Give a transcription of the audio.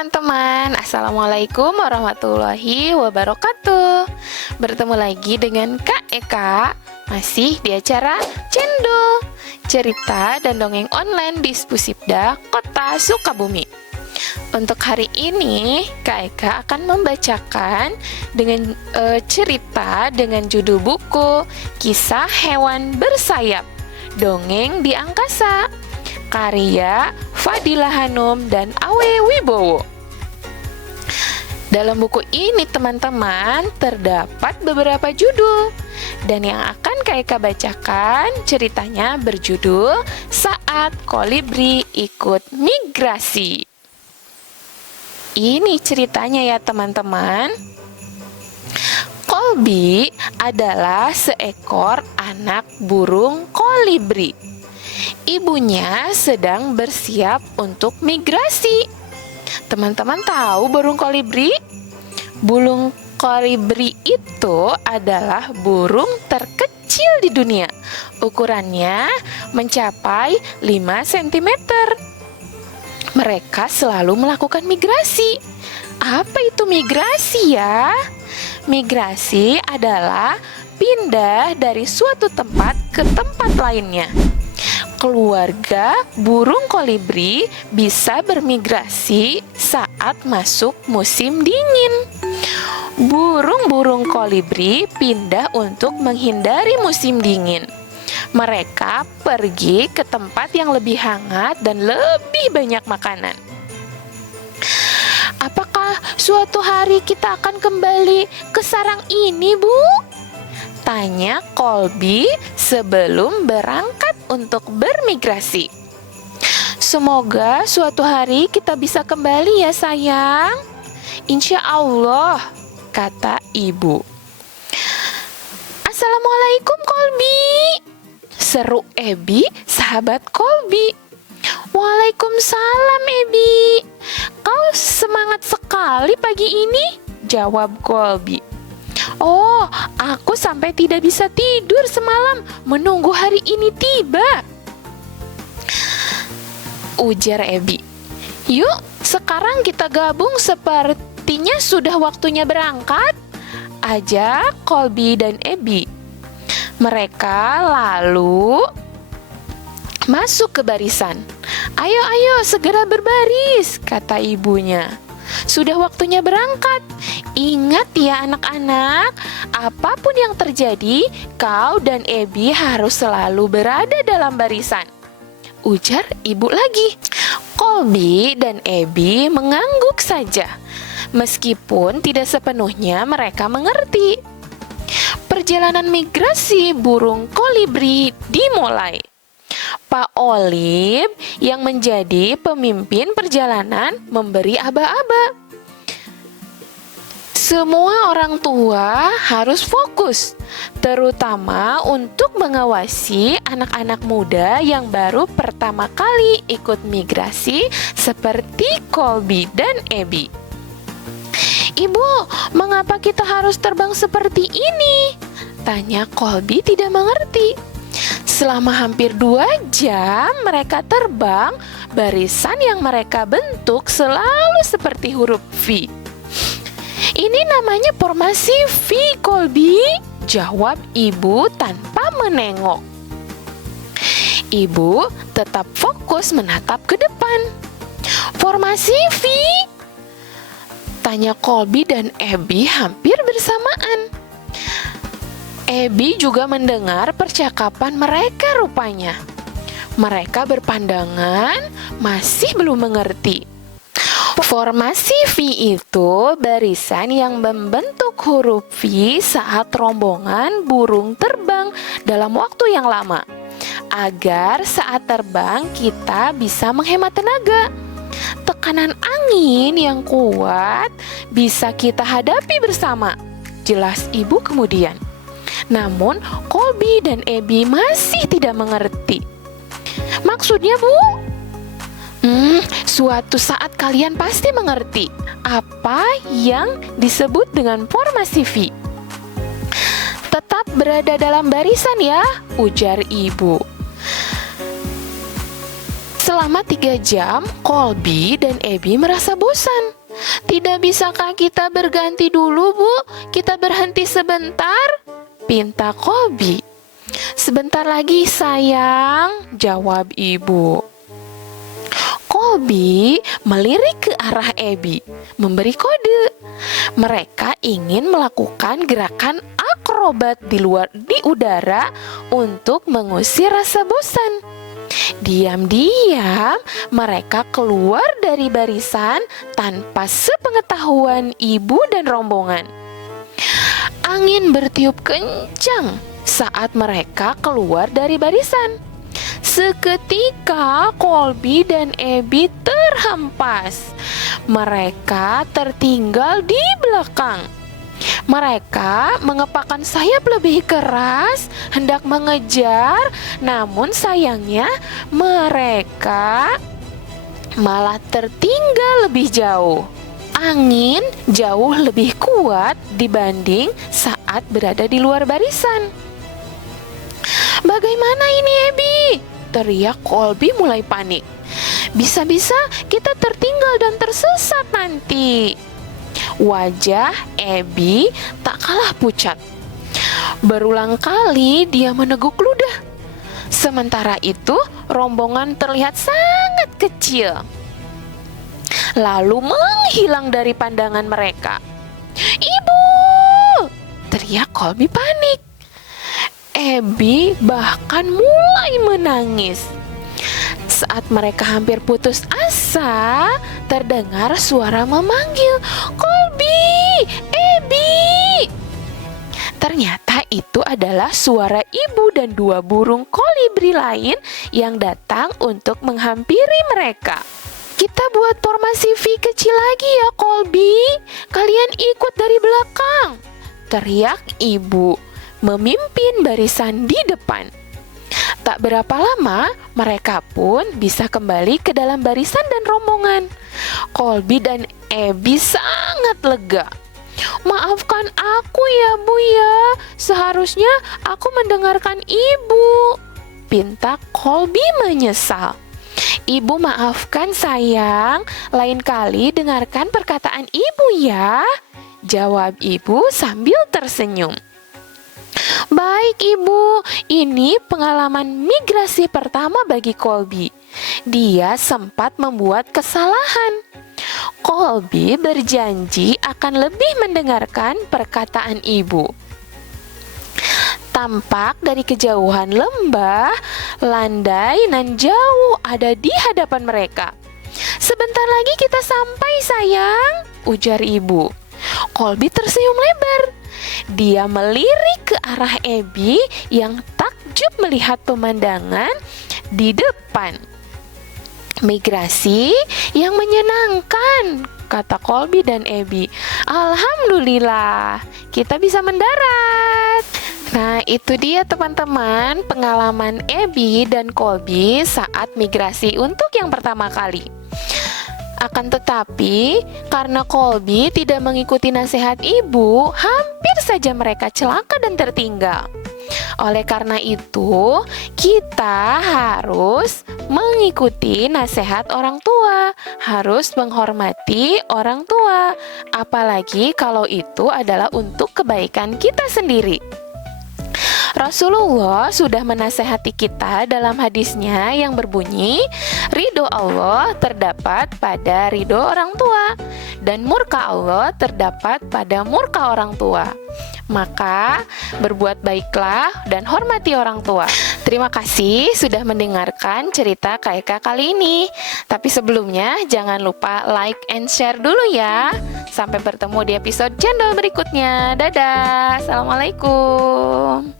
teman-teman, Assalamualaikum warahmatullahi wabarakatuh. Bertemu lagi dengan Kak Eka, masih di acara Cendol, cerita dan dongeng online di Pusipda Kota Sukabumi. Untuk hari ini, Kak Eka akan membacakan dengan cerita dengan judul buku Kisah Hewan Bersayap, Dongeng di Angkasa, karya Fadilah Hanum dan Awe Wibowo. Dalam buku ini teman-teman terdapat beberapa judul, dan yang akan Kak Eka bacakan ceritanya berjudul Saat Kolibri Ikut Migrasi. Ini ceritanya ya teman-teman. Kolbi adalah seekor anak burung kolibri. Ibunya sedang bersiap untuk migrasi. Teman-teman tahu burung kolibri? Burung kolibri itu adalah burung terkecil di dunia. Ukurannya mencapai 5 cm. Mereka selalu melakukan migrasi. Apa itu migrasi ya? Migrasi adalah pindah dari suatu tempat ke tempat lainnya. Keluarga burung kolibri bisa bermigrasi saat masuk musim dingin. Burung-burung kolibri pindah untuk menghindari musim dingin. Mereka pergi ke tempat yang lebih hangat dan lebih banyak makanan. Apakah suatu hari kita akan kembali ke sarang ini, Bu? Tanya Kolbi sebelum berangkat untuk bermigrasi. Semoga suatu hari kita bisa kembali ya sayang. Insya Allah, kata ibu. Assalamualaikum Kolbi, seru Ebi, sahabat Kolbi. Waalaikumsalam Ebi. Kau semangat sekali pagi ini, jawab Kolbi. Oh, aku sampai tidak bisa tidur semalam menunggu hari ini tiba, ujar Ebi. Yuk, sekarang kita gabung, sepertinya sudah waktunya berangkat, ajak Kolbi dan Ebi. Mereka lalu masuk ke barisan. Ayo, ayo, segera berbaris, kata ibunya. Sudah waktunya berangkat. Ingat ya anak-anak, apapun yang terjadi, kau dan Ebi harus selalu berada dalam barisan, ujar ibu lagi. Kolbi dan Ebi mengangguk saja, meskipun tidak sepenuhnya mereka mengerti. Perjalanan migrasi burung kolibri dimulai. Pak Olip yang menjadi pemimpin perjalanan memberi aba-aba. Semua orang tua harus fokus, terutama untuk mengawasi anak-anak muda yang baru pertama kali ikut migrasi seperti Kolbi dan Ebi. Ibu, mengapa kita harus terbang seperti ini? Tanya Kolbi tidak mengerti. Selama hampir 2 jam mereka terbang, barisan yang mereka bentuk selalu seperti huruf V. Ini namanya formasi V, Kolbi, jawab ibu tanpa menengok. Ibu tetap fokus menatap ke depan. Formasi V? Tanya Kolbi dan Ebi hampir bersamaan. Ebi juga mendengar percakapan mereka rupanya. Mereka berpandangan masih belum mengerti. Formasi V itu barisan yang membentuk huruf V saat rombongan burung terbang dalam waktu yang lama, agar saat terbang kita bisa menghemat tenaga. Tekanan angin yang kuat bisa kita hadapi bersama, jelas ibu kemudian. Namun Kolbi dan Ebi masih tidak mengerti. Maksudnya, Bu? Suatu saat kalian pasti mengerti apa yang disebut dengan formasi V. Tetap berada dalam barisan ya, ujar ibu. Selama 3 jam, Colby dan Abby merasa bosan. Tidak bisakah kita berganti dulu, Bu? Kita berhenti sebentar, pinta Colby. Sebentar lagi, sayang, jawab ibu. Colby melirik ke arah Abby, memberi kode. Mereka ingin melakukan gerakan akrobat di udara untuk mengusir rasa bosan. Diam-diam mereka keluar dari barisan tanpa sepengetahuan ibu dan rombongan. Angin bertiup kencang saat mereka keluar dari barisan. Seketika Colby dan Abby terhempas. Mereka tertinggal di belakang. Mereka mengepakkan sayap lebih keras, hendak mengejar, namun sayangnya mereka malah tertinggal lebih jauh. Angin jauh lebih kuat dibanding saat berada di luar barisan. "Bagaimana ini, Abby?" teriak Colby mulai panik. "Bisa-bisa kita tertinggal dan tersesat nanti." Wajah Abby tak kalah pucat. Berulang kali dia meneguk ludah. Sementara itu, rombongan terlihat sangat kecil, lalu menghilang dari pandangan mereka. "Ibu!" teriak Colby panik. Abby bahkan mulai menangis. Saat mereka hampir putus asa, terdengar suara memanggil, "Colby! Abby!" Ternyata itu adalah suara ibu dan 2 burung kolibri lain yang datang untuk menghampiri mereka. "Kita buat formasi V kecil lagi ya, Colby. Kalian ikut dari belakang," teriak ibu, memimpin barisan di depan. Tak berapa lama, mereka pun bisa kembali ke dalam barisan dan rombongan. Colby dan Abby sangat lega. "Maafkan aku ya, Bu ya. Seharusnya aku mendengarkan Ibu," pinta Colby menyesal. "Ibu maafkan sayang, lain kali dengarkan perkataan Ibu ya," jawab ibu sambil tersenyum. "Baik Ibu, ini pengalaman migrasi pertama bagi Colby. Dia sempat membuat kesalahan." Colby berjanji akan lebih mendengarkan perkataan ibu. Tampak dari kejauhan lembah, landai nan jauh ada di hadapan mereka. "Sebentar lagi kita sampai sayang," ujar ibu. Colby tersenyum lebar. Dia melirik ke arah Abby yang takjub melihat pemandangan di depan. "Migrasi yang menyenangkan," kata Colby dan Abby. "Alhamdulillah, kita bisa mendarat." Nah, itu dia teman-teman pengalaman Abby dan Colby saat migrasi untuk yang pertama kali. Akan tetapi, karena Colby tidak mengikuti nasihat ibu, hampir saja mereka celaka dan tertinggal. Oleh karena itu, kita harus mengikuti nasihat orang tua, harus menghormati orang tua, apalagi kalau itu adalah untuk kebaikan kita sendiri. Rasulullah sudah menasehati kita dalam hadisnya yang berbunyi, "Ridho Allah terdapat pada ridho orang tua, dan murka Allah terdapat pada murka orang tua. Maka berbuat baiklah dan hormati orang tua." Terima kasih sudah mendengarkan cerita KK kali ini. Tapi sebelumnya jangan lupa like and share dulu ya. Sampai bertemu di episode channel berikutnya. Dadah. Assalamualaikum.